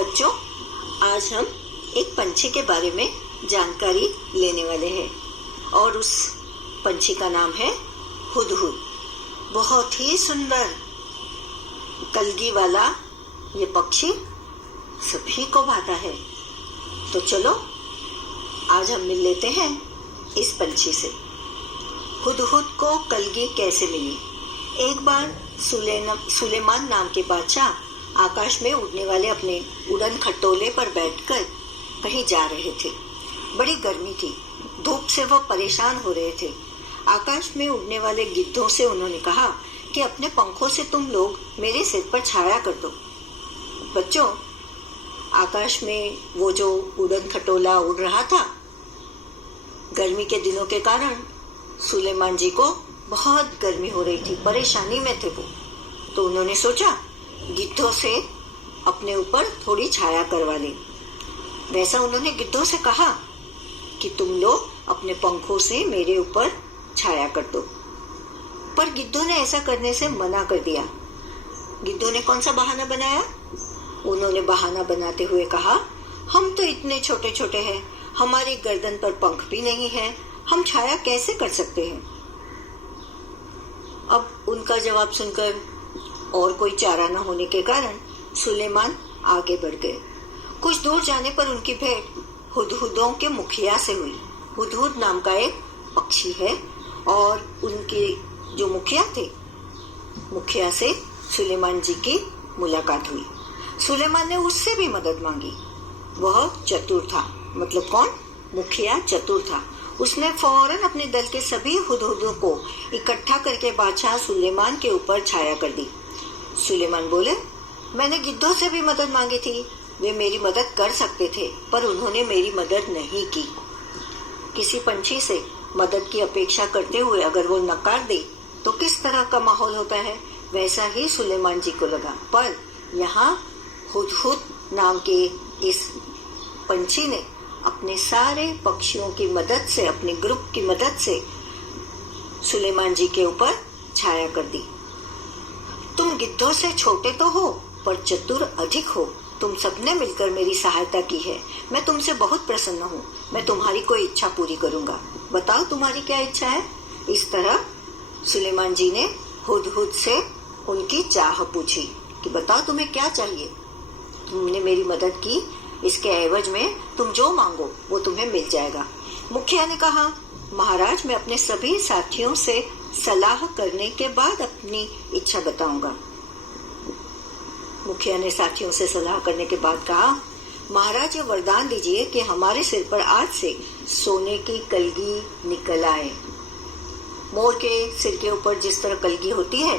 बच्चों, आज हम एक पंछी के बारे में जानकारी लेने वाले हैं और उस पंछी का नाम है हुदहुद। बहुत ही सुंदर कलगी वाला ये पक्षी सभी को भाता है। तो चलो आज हम मिल लेते हैं इस पंछी से। हुदहुद को कलगी कैसे मिली? एक बार सुलेमान नाम के बादशाह आकाश में उड़ने वाले अपने उड़न खटोले पर बैठकर कहीं जा रहे थे। बड़ी गर्मी थी, धूप से वह परेशान हो रहे थे। आकाश में उड़ने वाले गिद्धों से उन्होंने कहा कि अपने पंखों से तुम लोग मेरे सिर पर छाया कर दो। बच्चों, आकाश में वो जो उड़न खटोला उड़ रहा था, गर्मी के दिनों के कारण सुलेमान जी को बहुत गर्मी हो रही थी, परेशानी में थे वो। तो उन्होंने सोचा गिद्धों से अपने ऊपर थोड़ी छाया करवा ले। वैसा उन्होंने गिद्धों से कहा कि तुम लोग अपने पंखों से मेरे ऊपर छाया कर दो। पर गिद्धों ने ऐसा करने से मना कर दिया। गिद्धों ने कौन सा बहाना बनाया? उन्होंने बहाना बनाते हुए कहा, हम तो इतने छोटे छोटे हैं, हमारी गर्दन पर पंख भी नहीं है, हम छाया कैसे कर सकते हैं? अब उनका जवाब सुनकर और कोई चारा न होने के कारण सुलेमान आगे बढ़ गए। कुछ दूर जाने पर उनकी भेंट हुदहुदों के मुखिया से हुई। हुदहुद नाम का एक पक्षी है और उनके जो मुखिया थे, मुखिया से सुलेमान जी की मुलाकात हुई। सुलेमान ने उससे भी मदद मांगी। वह चतुर था। मतलब कौन? मुखिया चतुर था। उसने फौरन अपने दल के सभी हुदहुदों को इकट्ठा करके बादशाह सुलेमान के ऊपर छाया कर दी। सुलेमान बोले, मैंने गिद्धों से भी मदद मांगी थी, वे मेरी मदद कर सकते थे, पर उन्होंने मेरी मदद नहीं की। किसी पंछी से मदद की अपेक्षा करते हुए अगर वो नकार दे तो किस तरह का माहौल होता है, वैसा ही सुलेमान जी को लगा। पर यहाँ हुदहुद नाम के इस पंछी ने अपने सारे पक्षियों की मदद से, अपने ग्रुप की मदद से सुलेमान जी के ऊपर छाया कर दी। तुम गिद्धों से छोटे तो हो पर चतुर अधिक हो। तुम सबने मिलकर मेरी सहायता की है। मैं तुमसे बहुत प्रसन्न हूँ। मैं तुम्हारी कोई इच्छा पूरी करूंगा। बताओ तुम्हारी क्या इच्छा है? इस तरह सुलेमान जी ने हुदहुद से उनकी चाह पूछी कि बताओ तुम्हें क्या चाहिए। तुमने मेरी मदद की, इसके एवज में तुम जो मांगो वो तुम्हें मिल जाएगा। मुखिया ने कहा, महाराज, मैं अपने सभी साथियों से सलाह करने के बाद अपनी इच्छा बताऊंगा। मुखिया ने साथियों से सलाह करने के बाद कहा, महाराज, ये वरदान दीजिए कि हमारे सिर पर आज से सोने की कलगी निकल आए। मोर के सिर के ऊपर जिस तरह कलगी होती है,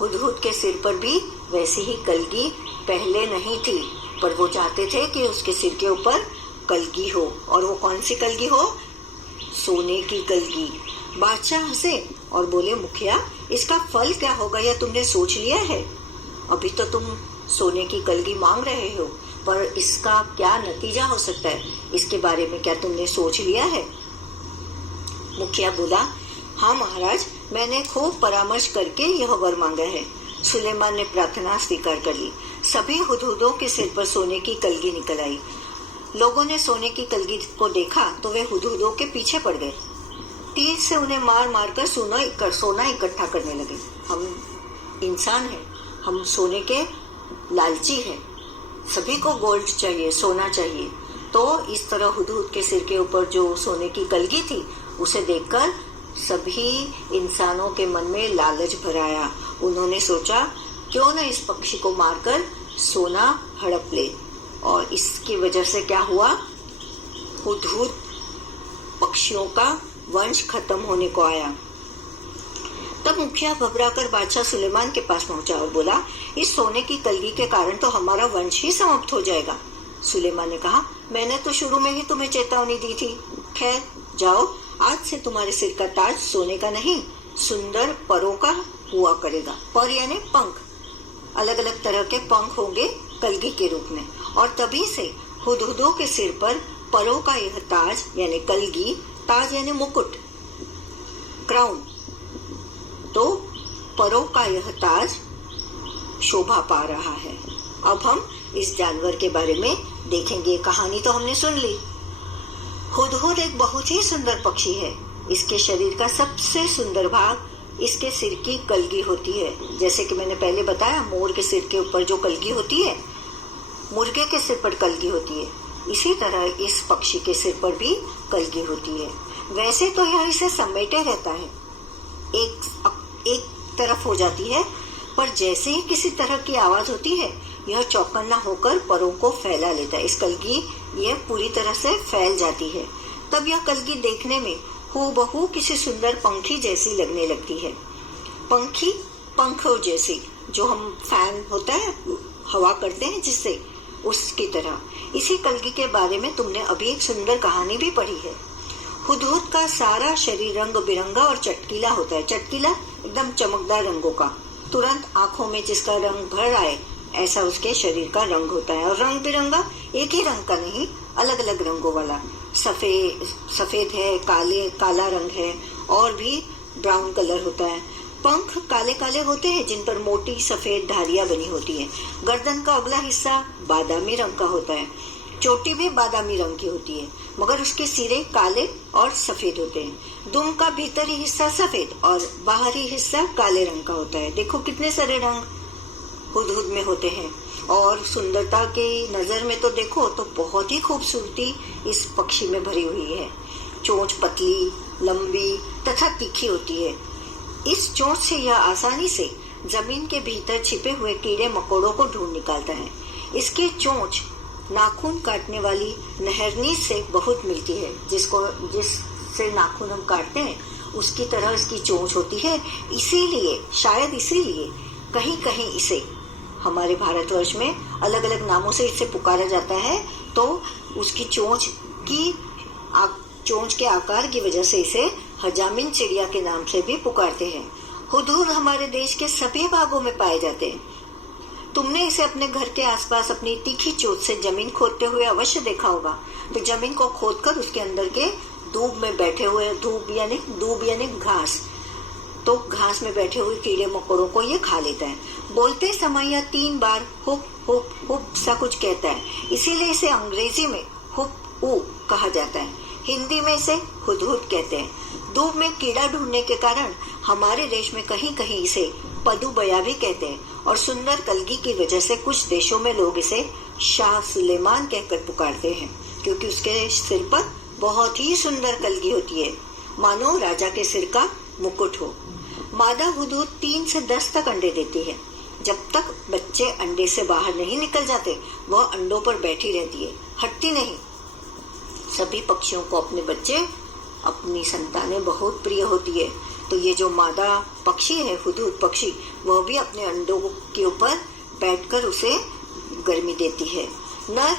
हुदहुद के सिर पर भी वैसी ही कलगी पहले नहीं थी, पर वो चाहते थे कि उसके सिर के ऊपर कलगी हो। और वो कौन सी कलगी हो? सोने की कलगी। बादशाह हंसे और बोले, मुखिया, इसका फल क्या होगा यह तुमने सोच लिया है? अभी तो तुम सोने की कलगी मांग रहे हो, पर इसका क्या नतीजा हो सकता है, इसके बारे में क्या तुमने सोच लिया है? मुखिया बोला, हाँ महाराज, मैंने खूब परामर्श करके यह वर मांगा है। सुलेमान ने प्रार्थना स्वीकार कर ली। सभी हुदहुदों के सिर पर सोने की कलगी निकल आई। लोगों ने सोने की कलगी को देखा तो वे हुदहुदों के पीछे पड़ गए। तीर से उन्हें मार मार कर सोना इकट्ठा करने लगे। हम इंसान हैं, हम सोने के लालची हैं, सभी को गोल्ड चाहिए, सोना चाहिए। तो इस तरह हुदहुद के सिर के ऊपर जो सोने की कलगी थी, उसे देखकर सभी इंसानों के मन में लालच भर आया। उन्होंने सोचा, क्यों न इस पक्षी को मारकर सोना हड़प ले। और इसकी वजह से क्या हुआ? हुदहुद पक्षियों का वंश खत्म होने को आया। तब मुखिया घबराकर बादशाह सुलेमान के पास पहुंचा और बोला, इस सोने की कलगी के कारण तो हमारा वंश ही समाप्त हो जाएगा। सुलेमान ने कहा, मैंने तो शुरू में ही तुम्हें चेतावनी दी थी। खैर, जाओ, आज से तुम्हारे सिर का ताज सोने का नहीं, सुंदर परों का हुआ करेगा। पर यानी पंख, अलग अलग तरह के पंख होंगे कलगी के रूप में। और तभी से हुदहुदों के सिर पर परों का यह ताज यानी कलगी, ताज यानी मुकुट, क्राउन, तो परों का यह ताज शोभा पा रहा है। अब हम इस जानवर के बारे में देखेंगे। कहानी तो हमने सुन ली। हुदहुद एक बहुत ही सुंदर पक्षी है। इसके शरीर का सबसे सुंदर भाग इसके सिर की कलगी होती है। जैसे कि मैंने पहले बताया, मोर के सिर के ऊपर जो कलगी होती है, मुर्गे के सिर पर कलगी होती है, इसी तरह इस पक्षी के सिर पर भी कलगी होती है। वैसे तो यह इसे समेटे रहता है, एक तरफ हो जाती है, पर जैसे ही किसी तरह की आवाज होती है यह चौकन्ना होकर परों को फैला लेता है। इस कलगी यह पूरी तरह से फैल जाती है। तब यह कलगी देखने में हूबहू किसी सुंदर पंखी जैसी लगने लगती है। पंखों जैसी, जो हम फैन होता है हवा करते हैं जिससे, उसकी तरह। इसी कलगी के बारे में तुमने अभी एक सुंदर कहानी भी पढ़ी है। हुदहुद का सारा शरीर रंग बिरंगा और चटकीला होता है। चटकीला एकदम चमकदार रंगों का, तुरंत आंखों में जिसका रंग भर आए ऐसा उसके शरीर का रंग होता है। और रंग बिरंगा एक ही रंग का नहीं, अलग अलग रंगों वाला। सफेद है, काला रंग है, और भी ब्राउन कलर होता है। पंख काले काले होते हैं जिन पर मोटी सफेद धारियां बनी होती हैं। गर्दन का अगला हिस्सा बादामी रंग का होता है। चोटी भी बादामी रंग की होती है, मगर उसके सिरे काले और सफेद होते हैं। दुम का भीतरी हिस्सा सफेद और बाहरी हिस्सा काले रंग का होता है। देखो कितने सारे रंग हुदहुद में होते हैं। और सुंदरता की नजर में तो देखो तो बहुत ही खूबसूरती इस पक्षी में भरी हुई है। चोंच पतली, लंबी तथा तीखी होती है। इस चोंच से यह आसानी से जमीन के भीतर छिपे हुए कीड़े मकोड़ों को ढूंढ निकालता है। इसकी चोंच नाखून काटने वाली नहरनी से बहुत मिलती है। जिससे नाखून हम काटते हैं उसकी तरह इसकी चोंच होती है। शायद इसीलिए कहीं कहीं इसे हमारे भारतवर्ष में अलग अलग नामों से इसे पुकारा जाता है। तो उसकी चोंच के आकार की वजह से इसे हजामिन चिड़िया के नाम से भी पुकारते हैं। हुदहुद हमारे देश के सभी भागों में पाए जाते हैं। तुमने इसे अपने घर के आसपास अपनी तीखी चोंच से जमीन खोदते हुए अवश्य देखा होगा। तो जमीन को खोदकर उसके अंदर के दूब में बैठे हुए, दूब यानी घास, तो घास में बैठे हुए कीड़े मकोड़ों को ये खा लेता है। बोलते समय यह 3 बार हुप हुप हुप सा कुछ कहता है, इसीलिए इसे अंग्रेजी में हुप ऊ कहा जाता है। हिंदी में इसे हुदहुद कहते हैं। दूब में कीड़ा ढूंढने के कारण हमारे देश में कहीं कहीं इसे पदुबया भी कहते हैं। और सुंदर कलगी की वजह से कुछ देशों में लोग इसे शाह सुलेमान कहकर पुकारते हैं, क्योंकि उसके सिर पर बहुत ही सुंदर कलगी होती है, मानो राजा के सिर का मुकुट हो। मादा हुदहुद 3 से 10 तक अंडे देती है। जब तक बच्चे अंडे से बाहर नहीं निकल जाते वह अंडों पर बैठी रहती है, हटती नहीं। सभी पक्षियों को अपने बच्चे, अपनी संतानें बहुत प्रिय होती है। तो ये जो मादा पक्षी है हुदहुद पक्षी, वह भी अपने अंडों के ऊपर बैठकर उसे गर्मी देती है। नर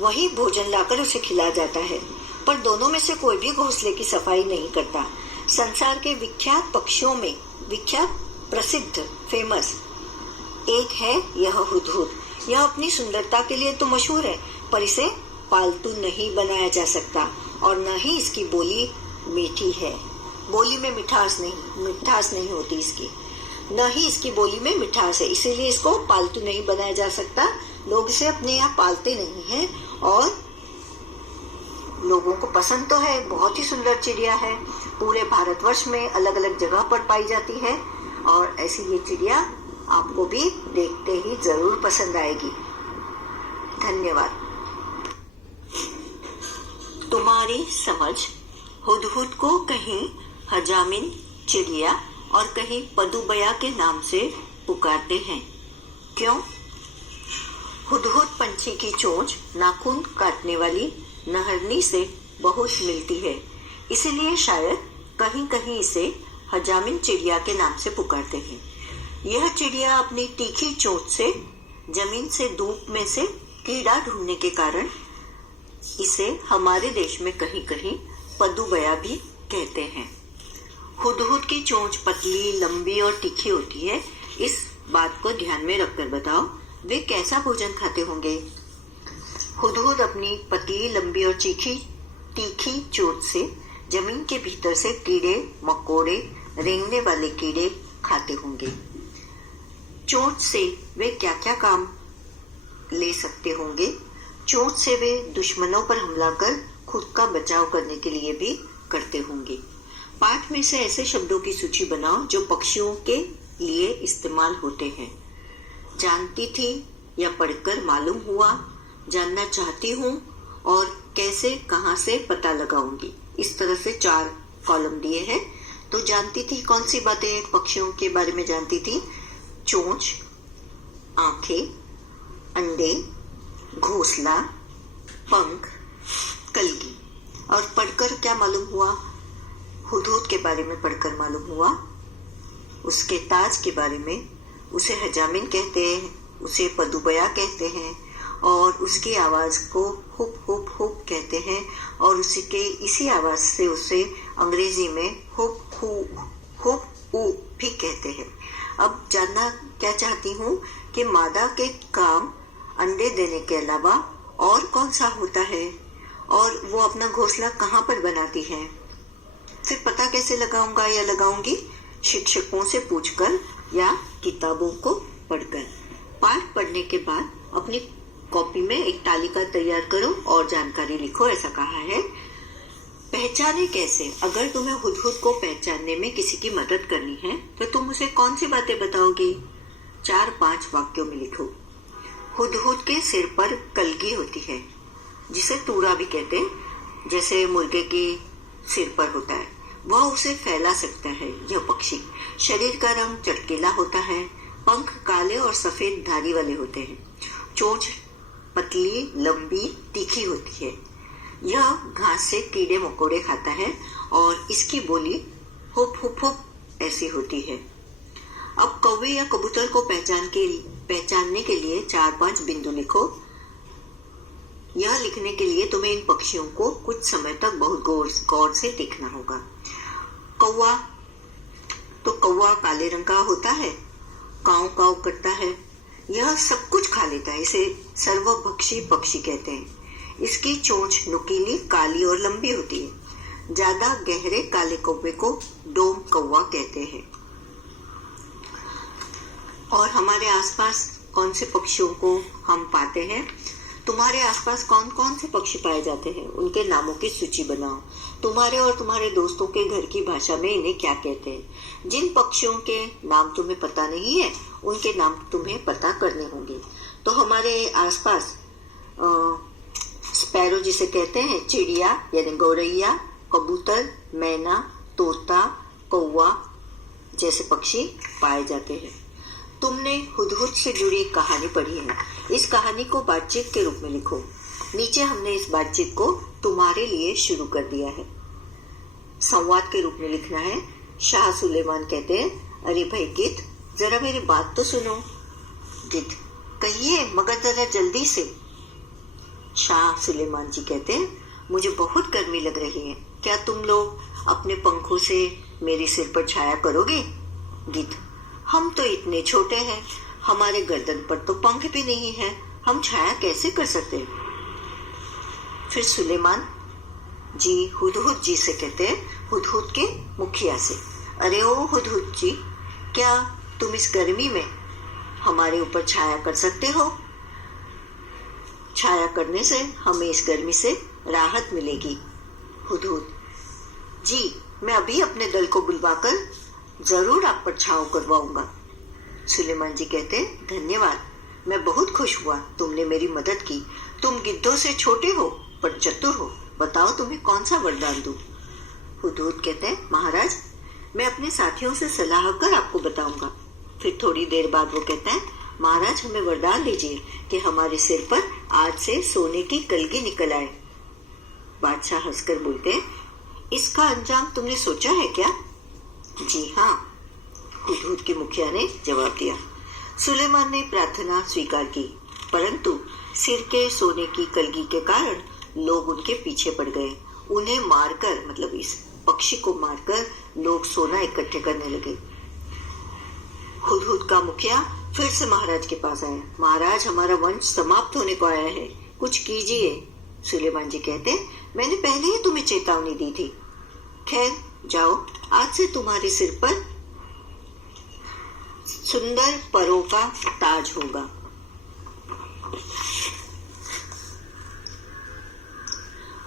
वही भोजन लाकर उसे खिला जाता है, पर दोनों में से कोई भी घोंसले की सफाई नहीं करता। संसार के विख्यात पक्षियों में प्रसिद्ध फेमस एक है यह हुदहुद। यह अपनी सुंदरता के लिए तो मशहूर है, पर इसे पालतू नहीं बनाया जा सकता और न ही इसकी बोली मीठी है। बोली में मिठास नहीं होती इसकी, न ही इसकी बोली में मिठास है, इसीलिए इसको पालतू नहीं बनाया जा सकता। लोग इसे अपने यहाँ पालते नहीं हैं और लोगों को पसंद तो है। बहुत ही सुंदर चिड़िया है, पूरे भारतवर्ष में अलग अलग जगह पर पाई जाती है और ऐसी ये चिड़िया आपको भी देखते ही जरूर पसंद आएगी। धन्यवाद। तुम्हारी समझ हुदहुद को कहीं हजामिन चिड़िया और कहीं पदुबया के नाम से पुकारते हैं। क्यों? हुदहुद पंछी की चोंच नाखून काटने वाली नहरनी से बहुत मिलती है, इसलिए शायद कहीं कहीं इसे हजामिन चिड़िया के नाम से पुकारते हैं। यह चिड़िया अपनी तीखी चोंच से जमीन से धूप में से कीड़ा ढूंढने के कारण इसे हमारे देश में कहीं कहीं पदुबया भी कहते हैं। हुदहुद की चोंच पतली, लंबी और तीखी होती है। इस बात को ध्यान में रखकर बताओ वे कैसा भोजन खाते होंगे। हुदहुद अपनी पतली, लंबी और तीखी चोंच से जमीन के भीतर से कीड़े मकोड़े, रेंगने वाले कीड़े खाते होंगे। चोंच से वे क्या क्या काम ले सकते होंगे। चोट से वे दुश्मनों पर हमला कर खुद का बचाव करने के लिए भी करते होंगे। पाठ में से ऐसे शब्दों की सूची बनाओ जो पक्षियों के लिए इस्तेमाल होते हैं। जानती थी या पढ़कर मालूम हुआ, जानना चाहती हूँ और कैसे कहाँ से पता लगाऊंगी। इस तरह से 4 कॉलम दिए हैं। तो जानती थी कौन सी बातें पक्षियों के बारे में जानती थी? चोंच, आंखें, अंडे, घोंसला, पंख, कलगी। और पढ़कर क्या मालूम हुआ? हुदहुद के बारे में पढ़कर मालूम हुआ, उसके ताज के बारे में। उसे हजामिन कहते हैं, उसे पदुबया कहते हैं और उसकी आवाज को हुप हुप हुप कहते हैं और उसके इसी आवाज से उसे अंग्रेजी में हुप ऊ भी कहते हैं। अब जानना क्या चाहती हूँ कि मादा के काम अंडे देने के अलावा और कौन सा होता है और वो अपना घोंसला कहाँ पर बनाती है। फिर पता कैसे लगाऊंगा या लगाऊंगी? शिक्षकों से पूछकर या किताबों को पढ़कर। पाठ पढ़ने के बाद अपनी कॉपी में एक तालिका तैयार करो और जानकारी लिखो। ऐसा कहा है। पहचाने कैसे? अगर तुम्हें हुदहुद को पहचानने में किसी की मदद करनी है तो तुम उसे कौन सी बातें बताओगे? 4-5 वाक्यों में लिखो। हुदहुद के सिर पर कलगी होती है, जिसे तूरा भी कहते हैं, जैसे मुर्गे के सिर पर होता है। वह उसे फैला सकता है। यह पक्षी शरीर का रंग चटकीला होता है। पंख काले और सफेद धारी वाले होते हैं। चोंच पतली, लंबी, तीखी होती है। यह घास से कीड़े मकोड़े खाता है और इसकी बोली हुप हुप हुप ऐसी होती है। अब कौवे या कबूतर को पहचानने के लिए 4-5 बिंदु लिखो। यह लिखने के लिए तुम्हें इन पक्षियों को कुछ समय तक बहुत गौर से देखना होगा। कौवा, तो कौवा काले रंग का होता है, काव काव करता है। यह सब कुछ खा लेता है। इसे सर्वभक्षी पक्षी कहते हैं। इसकी चोंच नुकीली, काली और लंबी होती है। ज्यादा गहरे काले कौवे को डोम कौवा कहते हैं। और हमारे आसपास कौन से पक्षियों को हम पाते हैं? तुम्हारे आसपास कौन कौन से पक्षी पाए जाते हैं, उनके नामों की सूची बनाओ। तुम्हारे और तुम्हारे दोस्तों के घर की भाषा में इन्हें क्या कहते हैं? जिन पक्षियों के नाम तुम्हें पता नहीं है, उनके नाम तुम्हें पता करने होंगे। तो हमारे आसपास स्पैरो जिसे कहते हैं, चिड़िया यानी गौरैया, कबूतर, मैना, तोता, कौवा जैसे पक्षी पाए जाते हैं। तुमने हुदहुद से जुड़ी एक कहानी पढ़ी है। इस कहानी को बातचीत के रूप में लिखो। नीचे हमने इस बातचीत को तुम्हारे लिए शुरू कर दिया है। संवाद के रूप में लिखना है। शाह सुलेमान कहते हैं, अरे भाई गिद्ध, जरा मेरी बात तो सुनो। गिद्ध, कहिए मगर जरा जल्दी से। शाह सुलेमान जी कहते हैं, मुझे बहुत गर्मी लग रही है, क्या तुम लोग अपने पंखों से मेरे सिर पर छाया करोगे? गिद्ध, हम तो इतने छोटे हैं, हमारे गर्दन पर तो पंख भी नहीं है, हम छाया कैसे कर सकते हैं? फिर सुलेमान जी हुदहुद जी से कहते हैं, हुदहुद के मुखिया से, अरे ओ हुदहुद जी, क्या तुम इस गर्मी में हमारे ऊपर छाया कर सकते हो? छाया करने से हमें इस गर्मी से राहत मिलेगी। हुदहुद जी, मैं अभी अपने दल को बुलवाकर जरूर आप पर छांव करवाऊंगा। सुलेमान जी कहते हैं, धन्यवाद, मैं बहुत खुश हुआ तुमने मेरी मदद की। तुम गिद्धों से छोटे हो पर चतुर हो, बताओ तुम्हें कौन सा वरदान दूं? हुदहुद कहते हैं, महाराज, मैं अपने साथियों से सलाह कर आपको बताऊंगा। फिर थोड़ी देर बाद वो कहता है, महाराज हमें वरदान दीजिए कि हमारे सिर पर आज से सोने की कलगी निकल आए। बादशाह हंसकर बोलते हैं, इसका अंजाम तुमने सोचा है क्या? जी हाँ, हुदहुद के मुखिया ने जवाब दिया। सुलेमान ने प्रार्थना स्वीकार की, परंतु सिर के सोने की कलगी के कारण लोग उनके पीछे पड़ गए। उन्हें मारकर, मतलब इस पक्षी को मारकर लोग सोना इकट्ठे करने लगे। हुदहुद का मुखिया फिर से महाराज के पास आया। महाराज, हमारा वंश समाप्त होने को आया है, कुछ कीजिए। सुलेमान जी कहते, मैंने पहले ही तुम्हें चेतावनी दी थी। खैर जाओ, आज से तुम्हारे सिर पर सुंदर परों का ताज होगा।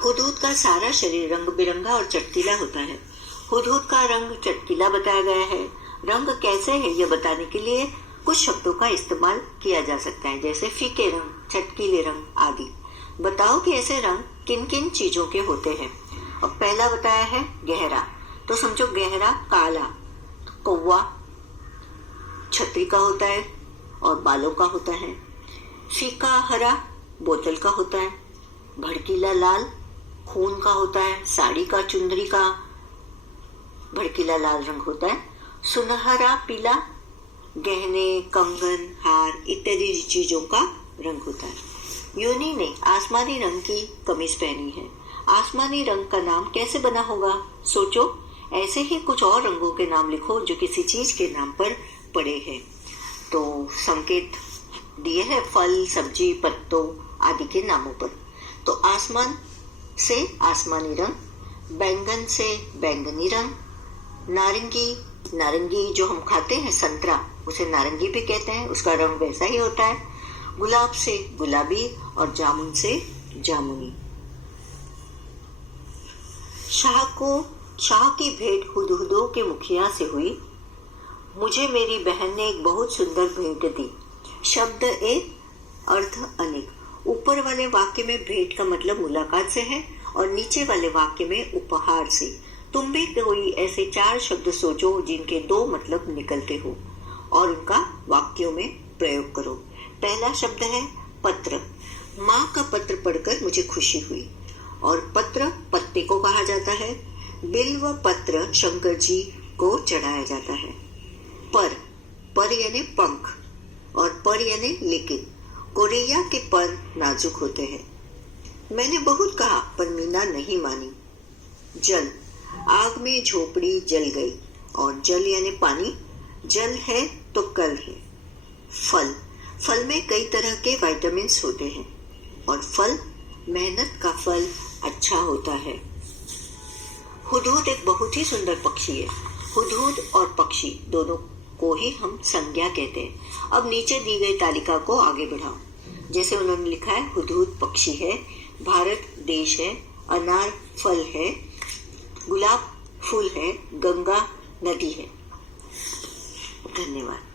हुदहुद का सारा शरीर रंग बिरंगा और चटकीला होता है। हुदहुद का रंग चटकीला बताया गया है। रंग कैसे है यह बताने के लिए कुछ शब्दों का इस्तेमाल किया जा सकता है, जैसे फीके रंग, चटकीले रंग आदि। बताओ कि ऐसे रंग किन किन चीजों के होते हैं। अब पहला बताया है गहरा, तो समझो गहरा काला तो कौवा छतरी का होता है और बालों का होता है। फीका हरा बोतल का होता है। भड़कीला लाल खून का होता है, साड़ी का, चुंदरी का भड़कीला लाल रंग होता है। सुनहरा पीला गहने, कंगन, हार इत्यादि चीजों का रंग होता है। यूनी ने आसमानी रंग की कमीज पहनी है। आसमानी रंग का नाम कैसे बना होगा? सोचो। ऐसे ही कुछ और रंगों के नाम लिखो जो किसी चीज के नाम पर पड़े हैं। तो संकेत दिए हैं फल, सब्जी, पत्तों आदि के नामों पर। तो आसमान से आसमानी रंग, बैंगन से बैंगनी रंग, नारंगी, नारंगी जो हम खाते हैं संतरा उसे नारंगी भी कहते हैं, उसका रंग वैसा ही होता है। गुलाब से गुलाबी और जामुन से जामुनी। शाह की भेंट हुदहुदों के मुखिया से हुई। मुझे मेरी बहन ने एक बहुत सुंदर भेंट दी। शब्द एक, अर्थ अनेक। ऊपर वाले वाक्य में भेंट का मतलब मुलाकात से है और नीचे वाले वाक्य में उपहार से। तुम भी कोई ऐसे 4 शब्द सोचो जिनके 2 मतलब निकलते हो और उनका वाक्यों में प्रयोग करो। पहला शब्द है पत्र। माँ का पत्र पढ़कर मुझे खुशी हुई। और पत्र पत्ते को कहा जाता है। बिल्व पत्र शंकर जी को चढ़ाया जाता है। पर यानी पंख और पर यानी लेकिन। कोरैया के पर नाजुक होते हैं। मैंने बहुत कहा पर मीना नहीं मानी। जल, आग में झोपड़ी जल गई और जल यानी पानी। जल है तो कल है। फल में कई तरह के विटामिन्स होते हैं और फल मेहनत का फल अच्छा होता है। हुदहुद एक बहुत ही सुंदर पक्षी है। हुदहुद और पक्षी दोनों को ही हम संज्ञा कहते हैं। अब नीचे दी गई तालिका को आगे बढ़ाओ। जैसे उन्होंने लिखा है हुदहुद पक्षी है, भारत देश है, अनार फल है, गुलाब फूल है, गंगा नदी है। धन्यवाद।